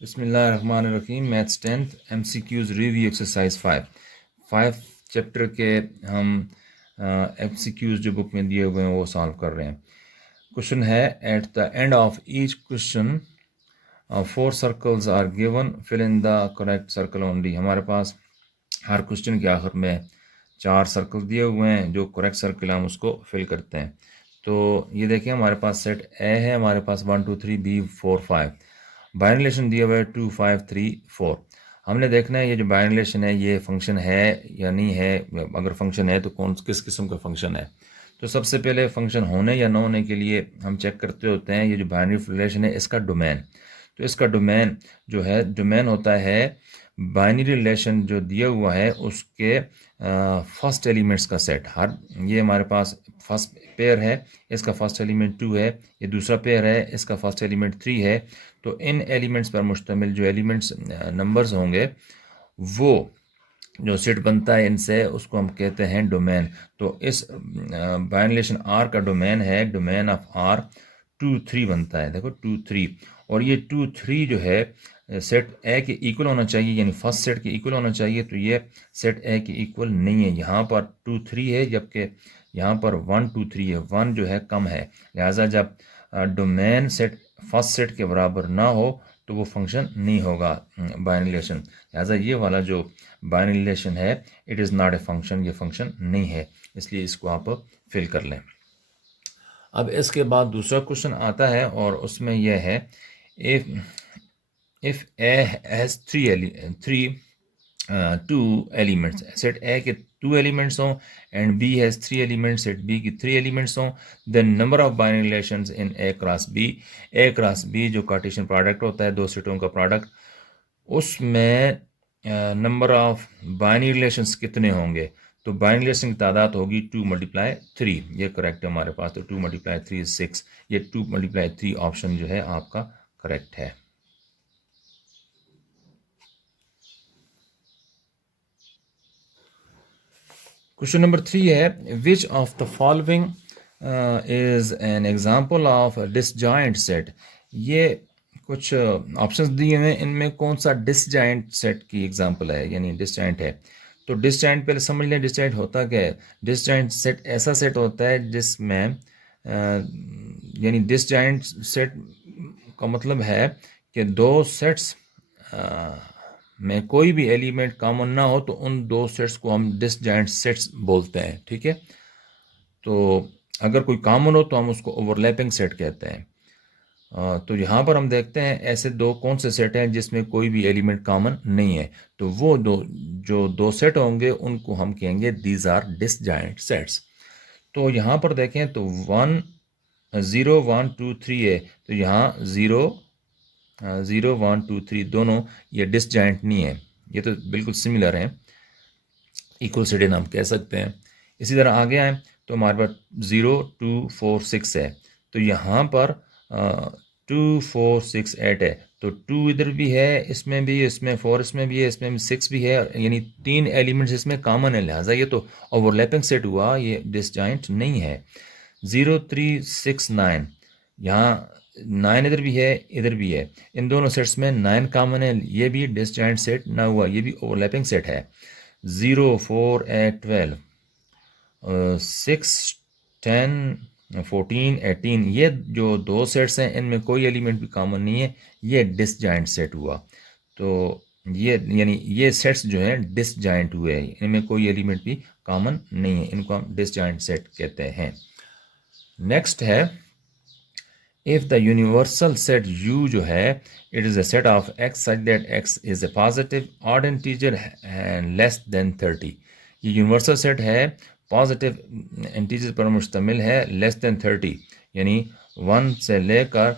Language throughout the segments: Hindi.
बिस्मिल्लाहिर्रहमानिर्रहीम। Maths 10th MCQs review exercise 5 chapter के हम MCQs जो बुक में दिए हुए हैं वो सॉल्व कर रहे हैं। क्वेश्चन है at the end of each question 4 circles are given, fill in the correct circle only. हमारे पास हर क्वेश्चन के आखिर में 4 सर्कल दिए हुए हैं, जो करेक्ट सर्कल हम उसको फिल करते हैं। तो ये देखिए हमारे पास सेट ए है, हमारे पास 1 2 3 B 4 5 बाइनरी रिलेशन दिया हुआ है 2 5 3 4। हमने देखना है ये जो बाइनरी रिलेशन है ये फंक्शन है या नहीं है। अगर फंक्शन है तो कौन किस किस्म का फंक्शन है। तो सबसे पहले फंक्शन होने या न होने के लिए हम चेक करते होते हैं ये जो बाइनरी रिलेशन है इसका डोमेन। तो इसका डोमेन जो है, डोमेन होता है बाइनरी रिलेशन जो दिया हुआ है उसके फर्स्ट एलिमेंट्स का सेट। हर ये हमारे पास फर्स्ट पेयर है, इसका फर्स्ट एलिमेंट 2 है, ये दूसरा पेयर है, इसका फर्स्ट एलिमेंट 3 है। तो इन एलिमेंट्स पर मुश्तमिल जो एलिमेंट्स नंबर्स होंगे वो जो सेट बनता है इनसे उसको हम कहते हैं डोमेन। तो इस बाइनरी रिलेशन आर का डोमेन है, डोमेन ऑफ आर 2 3 बनता है। देखो 2 3, और ये 2 3 जो है सेट ए के इक्वल होना चाहिए, यानी फर्स्ट सेट के इक्वल होना चाहिए। तो ये सेट ए के इक्वल नहीं है, यहाँ पर 2 3 है जबकि यहाँ पर 1 2 3 है। 1 जो है कम है, लिहाजा जब डोमेन सेट फर्स्ट सेट के बराबर ना हो तो वो फंक्शन नहीं होगा बाइनरी रिलेशन। लिहाजा ये वाला जो बाइनरी रिलेशन है it is not a function, ये फंक्शन नहीं है, इसलिए इसको आप फिल कर लें। अब इसके बाद दूसरा क्वेश्चन आता है और उसमें यह है if A has two elements, set A के 2 एलिमेंट्स हों and B has 3 elements, set B की 3 एलिमेंट्स हों, then number of binary relations in A cross B. A cross B जो कार्टेशियन प्रोडक्ट होता है दो सेटों का प्रोडक्ट, उसमें नंबर ऑफ बाइनरी रिलेशंस कितने होंगे। तो बाइनरी रिलेशन की तादाद होगी 2 × 3, ये करेक्ट है हमारे पास। तो 2 × 3 is 6, ये 2 × 3 ऑप्शन जो है आपका करेक्ट है। क्वेश्चन नंबर 3 है which of the following is an example of disjoint set. ये कुछ ऑप्शंस दिए हुए हैं, इनमें कौन सा डिसजॉइंट सेट की एग्जांपल है, यानी डिसजॉइंट है। तो डिसजॉइंट पहले समझ लें डिसजॉइंट होता क्या है। डिसजॉइंट सेट ऐसा सेट होता है जिसमें यानी डिसजॉइंट सेट का मतलब है कि दो सेट्स में कोई भी एलिमेंट कॉमन ना हो तो उन दो सेट्स को हम डिसजॉइंट सेट्स बोलते हैं, ठीक है। तो अगर कोई कॉमन हो तो हम उसको ओवरलैपिंग सेट कहते हैं। तो यहाँ पर हम देखते हैं ऐसे दो कौन से सेट हैं जिसमें कोई भी एलिमेंट कॉमन नहीं है। तो वो दो सेट होंगे उनको हम कहेंगे दीज आर डिसजॉइंट सेट्स। तो यहाँ पर देखें तो 1 0 1 2 3 है, तो यहाँ 0 0 1 2 3 दोनों ये डिसजॉइंट नहीं है, ये तो बिल्कुल सिमिलर हैं, इक्वल सेटेड हम कह सकते हैं। इसी तरह आगे आए तो हमारे पास 0 2 4 6 है, तो यहाँ पर 2 4 6 8 है। तो 2 इधर भी है, इसमें भी, इसमें 4 इसमें भी है, इसमें भी 6 भी है, यानी 3 एलिमेंट्स इसमें कॉमन है। लिहाजा ये तो ओवरलैपिंग सेट हुआ, ये डिसजॉइंट नहीं है। 0 3 6 9, यहाँ 9 इधर भी है, इधर भी है, इन दोनों सेट्स में 9 कॉमन है, ये भी डिसजॉइंट सेट ना हुआ, ये भी ओवरलैपिंग सेट है। 0 4 8 12, 6 10 14 18, ये जो दो सेट्स हैं इनमें कोई एलिमेंट भी कॉमन नहीं है, ये डिसजॉइंट सेट हुआ। तो ये यानी ये सेट्स जो हैं डिसजॉइंट हुए हैं, इनमें कोई एलिमेंट भी कॉमन नहीं है, इनको हम डिसजॉइंट सेट कहते हैं। नेक्स्ट है if the universal set U जो है it is a set of X such that X is a positive odd integer and less than 30। ये यूनिवर्सल सेट है, पॉजिटिव इंटीजर पर मुश्तमिल है, लेस देन 30, यानी 1 से लेकर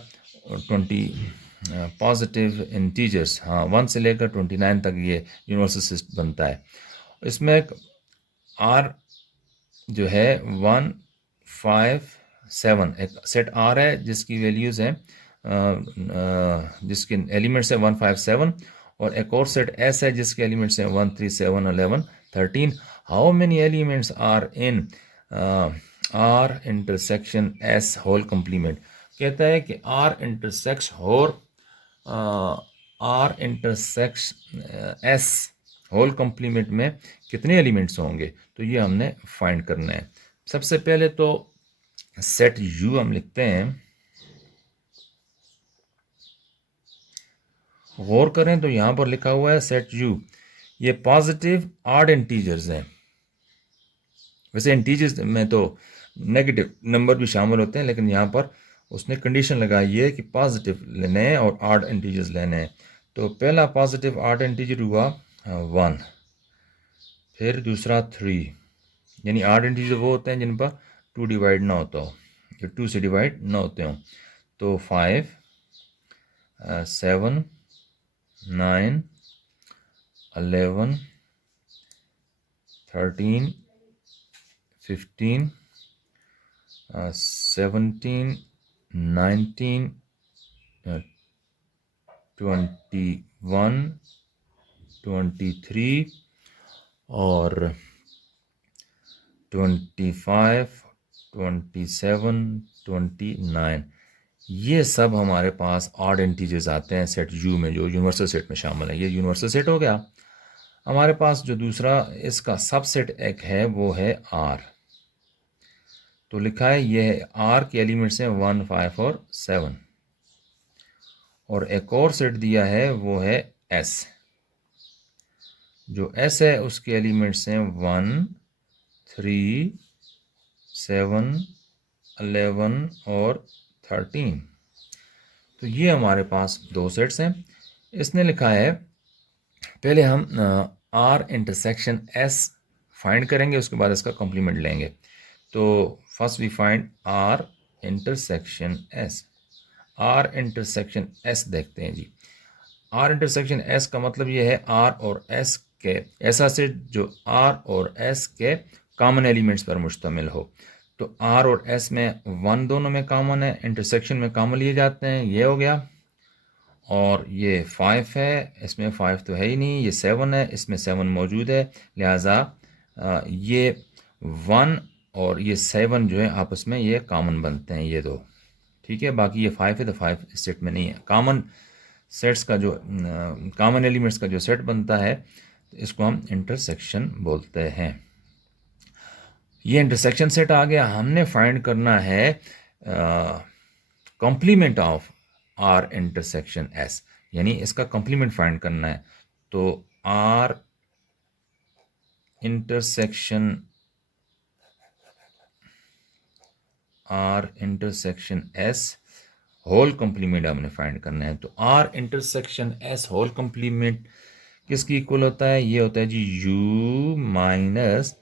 20 पॉजिटिव इंटीजर्स, हाँ 1 से लेकर 29 तक ये यूनिवर्सल सेट बनता है। इसमें R जो है 1 5 7 एक सेट आर है जिसकी वैल्यूज़ हैं जिसके एलिमेंट्स हैं 1 5 7, और एक और सेट एस है जिसके एलिमेंट्स हैं 1 3 7 11 13। How many elements are in R intersection S whole complement. कहता है कि R intersects whole R intersection S whole complement में कितने एलिमेंट्स होंगे, तो ये हमने फाइंड करना है। सबसे पहले तो सेट यू हम लिखते हैं। गौर करें तो यहाँ पर लिखा हुआ है सेट यू, ये पॉजिटिव ऑड इंटीजर्स हैं। वैसे इंटीजर्स में तो नेगेटिव नंबर भी शामिल होते हैं, लेकिन यहाँ पर उसने कंडीशन लगाई है कि पॉजिटिव लेने हैं और ऑड इंटीजर्स लेने हैं। तो पहला पॉजिटिव ऑड इंटीजर हुआ 1, फिर दूसरा 3, यानी ऑड इंटीजर वो होते हैं जिन पर 2 डिवाइड ना होता हो, जो 2 से डिवाइड ना होते हों। तो 5, 7, 9, 11, 13, 15, 17, 19, 21, 23 और 25, 27, 29, ये सब हमारे पास ऑड इंटीजर्स आते हैं सेट यू में, जो यूनिवर्सल सेट में शामिल है। ये यूनिवर्सल सेट हो गया। हमारे पास जो दूसरा इसका सबसेट एक है वो है आर। तो लिखा है ये है आर के एलिमेंट्स हैं 1, 5 और 7। और एक और सेट दिया है वो है एस। जो एस है उसके एलिमेंट्स हैं 1, 3, 7, 11 और 13। तो ये हमारे पास दो सेट्स हैं। इसने लिखा है पहले हम आर इंटरसेक्शन एस फाइंड करेंगे, उसके बाद इसका कॉम्प्लीमेंट लेंगे। तो first we find R intersection S. R intersection S देखते हैं जी। आर इंटरसेक्शन एस का मतलब ये है आर और एस के ऐसा सेट जो आर और एस के कॉमन एलिमेंट्स पर मुश्तमिल हो। तो आर और एस में 1 दोनों में कॉमन है, इंटरसेक्शन में कॉमन लिए जाते हैं, ये हो गया। और ये 5 है, इसमें 5 तो है ही नहीं, ये 7 है, इसमें 7 मौजूद है, लिहाजा ये 1 और ये 7 जो है आपस में ये कॉमन बनते हैं, ये दो। ठीक है, बाकी ये 5 है तो 5 इस सेट में नहीं है। कॉमन सेट्स का जो कॉमन एलिमेंट्स का जो सेट बनता है इसको हम इंटरसेक्शन बोलते हैं। ये इंटरसेक्शन सेट आ गया। हमने फाइंड करना है complement of R intersection S, यानी इसका कॉम्प्लीमेंट फाइंड करना है। तो R intersection S whole complement हमने फाइंड करना है। तो R intersection S whole complement किसकी इक्वल होता है? ये होता है जी U minus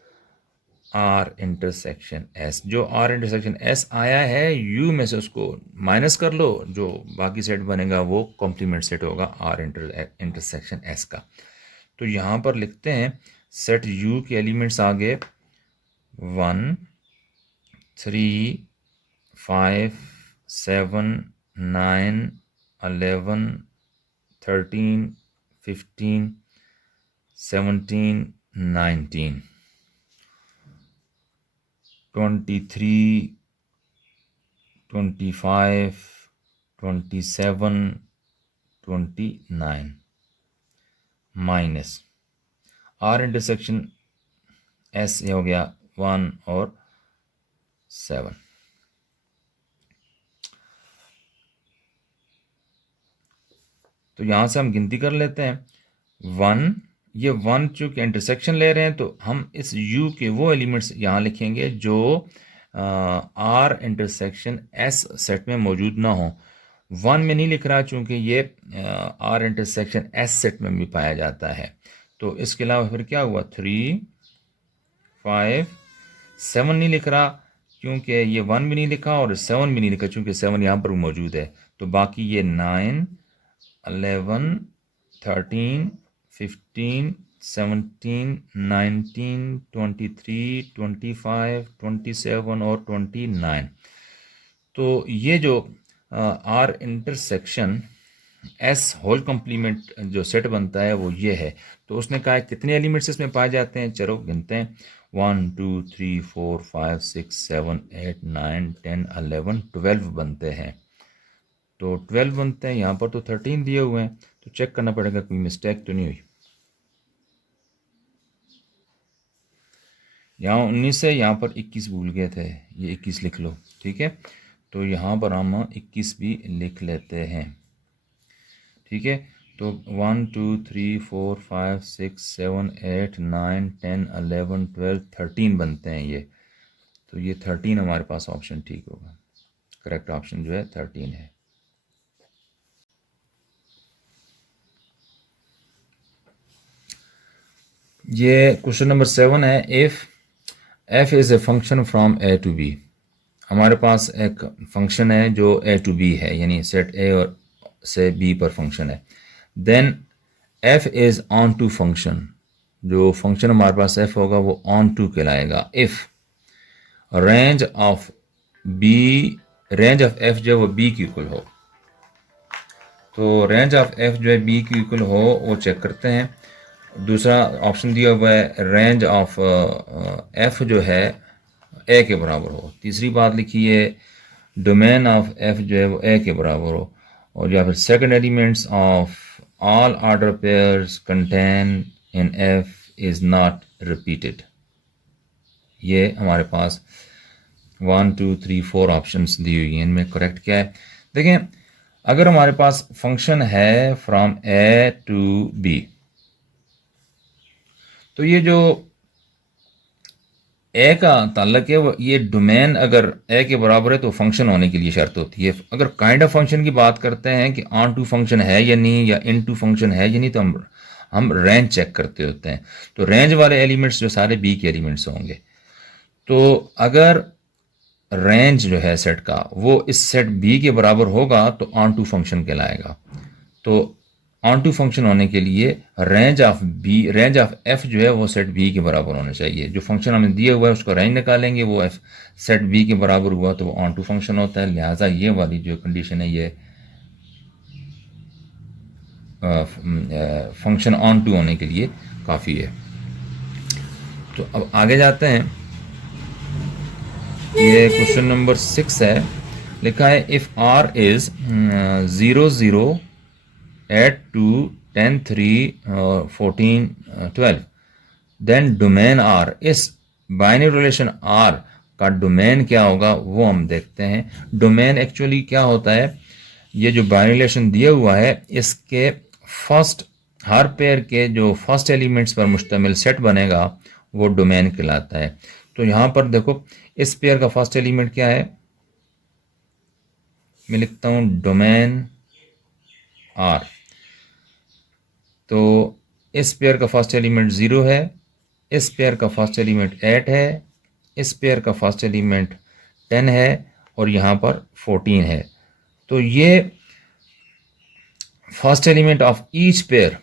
R intersection S. जो आर इंटरसेक्शन एस आया है यू में से उसको माइनस कर लो, जो बाकी सेट बनेगा वो कॉम्प्लीमेंट सेट होगा आर इंटरसेक्शन एस का। तो यहाँ पर लिखते हैं सेट यू के एलिमेंट्स आ गए 1, 3, 5, 7, 9, 11, 13, 15, 17, 19, 23, 25, 27, 29 माइनस आर इंटरसेक्शन एस ये हो गया 1 और 7। तो यहाँ से हम गिनती कर लेते हैं 1, ये 1 चूँकि इंटरसेक्शन ले रहे हैं तो हम इस u के वो एलिमेंट्स यहाँ लिखेंगे जो आर इंटरसेक्शन एस सेट में मौजूद ना हो। 1 में नहीं लिख रहा चूँकि ये आर इंटरसेक्शन एस सेट में भी पाया जाता है। तो इसके अलावा फिर क्या हुआ 3, 5, 7 नहीं लिख रहा क्योंकि ये 1 भी नहीं लिखा और 7 भी नहीं लिखा चूँकि 7 यहाँ पर मौजूद है। तो बाकी ये 9, 11, 13, 15, 17, 19, 23, 25, 27 और 29। तो ये जो R intersection S whole complement जो सेट बनता है वो ये है। तो उसने कहा है कितने एलिमेंट्स इसमें पाए जाते हैं, चलो गिनते हैं 1, 2, 3, 4, 5, 6, 7, 8, 9, 10, 11, 12 बनते हैं। तो 12 बनते हैं, यहाँ पर तो 13 दिए हुए हैं। तो चेक करना पड़ेगा कोई मिस्टेक तो नहीं हुई। यहाँ 19 है, यहाँ पर 21 भूल गए थे, ये 21 लिख लो, ठीक है। तो यहाँ पर हम 21 भी लिख लेते हैं, ठीक है। तो 1 2 3 4 5 6 7 8 9 10 11 12 13 बनते हैं ये। तो ये 13 हमारे पास ऑप्शन ठीक होगा, करेक्ट ऑप्शन जो है 13 है। ये क्वेश्चन नंबर 7 है, if f is a function from a to b। हमारे पास एक फंक्शन है जो a टू b है, यानी सेट a और से b पर फंक्शन है। Then f is onto function, जो फंक्शन हमारे पास f होगा वो ऑन टू कहलाएगा। इफ़ रेंज ऑफ f जो है वो b की इक्वल हो, तो रेंज ऑफ f जो है b की इक्वल हो वो चेक करते हैं। दूसरा ऑप्शन दिया हुआ है रेंज ऑफ f जो है a के बराबर हो। तीसरी बात लिखी है डोमेन ऑफ f जो है वो a के बराबर हो। और या फिर second elements of all order pairs contain in f is not repeated. ये हमारे पास 1 2 3 4 ऑप्शंस दी हुई हैं, इनमें करेक्ट क्या है। देखें, अगर हमारे पास फंक्शन है फ्रॉम a टू b, तो ये जो ए का ताल्लुक है वो ये डोमेन अगर ए के बराबर है तो फंक्शन होने के लिए शर्त होती है। अगर काइंड ऑफ फंक्शन की बात करते हैं कि ऑन टू फंक्शन है या नहीं, या इन टू फंक्शन है या नहीं, तो हम रेंज चेक करते होते हैं। तो रेंज वाले एलिमेंट्स जो सारे बी के एलिमेंट्स होंगे, तो अगर रेंज जो है सेट का वो इस सेट बी के बराबर होगा तो ऑन टू फंक्शन कहलाएगा। तो ऑन टू फंक्शन होने के लिए रेंज ऑफ एफ जो है वो सेट बी के बराबर होना चाहिए। जो फंक्शन हमें दिया हुआ है उसको रेंज निकालेंगे, वो एफ सेट बी के बराबर हुआ तो वो ऑन टू फंक्शन होता है। लिहाजा ये वाली जो कंडीशन है ये फंक्शन ऑन टू होने के लिए काफ़ी है। तो अब आगे जाते हैं, ये क्वेश्चन नंबर 6 है, लिखा है if R is 0 0 8 2 10 3 14 12 then domain R. इस बाइनरी रिलेशन आर का डोमेन क्या होगा वो हम देखते हैं। डोमेन एक्चुअली क्या होता है, ये जो बाइनरी रिलेशन दिया हुआ है इसके फर्स्ट हर पेयर के जो फर्स्ट एलिमेंट्स पर मुश्तमिल सेट बनेगा वो डोमेन कहलाता है। तो यहाँ पर देखो, इस पेयर का फर्स्ट एलिमेंट क्या है, मैं लिखता हूँ डोमेन आर। तो इस पेयर का फर्स्ट एलिमेंट 0 है, इस पेयर का फर्स्ट एलिमेंट 8 है, इस पेयर का फर्स्ट एलिमेंट 10 है और यहाँ पर 14 है। तो ये first element of each pair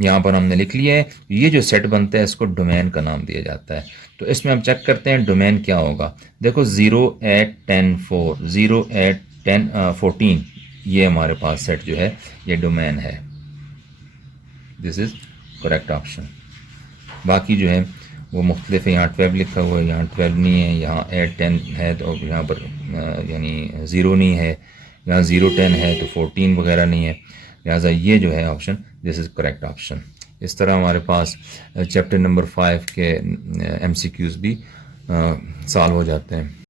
यहाँ पर हमने लिख लिए हैं। ये जो सेट बनता है इसको डोमेन का नाम दिया जाता है। तो इसमें हम चेक करते हैं डोमेन क्या होगा। देखो 0 8 10 4 0 8 10 14 ये हमारे पास सेट जो है ये डोमेन है। This is correct option. बाकी जो है वो मुख्तलिफ है, यहाँ 12 लिखा हुआ है, यहाँ 12 नहीं है, यहाँ 8 10 है तो यहाँ पर यानी 0 नहीं है, यहाँ 0 10 है तो 14 वगैरह नहीं है। लिहाजा ये जो है option this is correct option. इस तरह हमारे पास चैप्टर नंबर 5 के MCQs भी सॉल्व हो जाते हैं।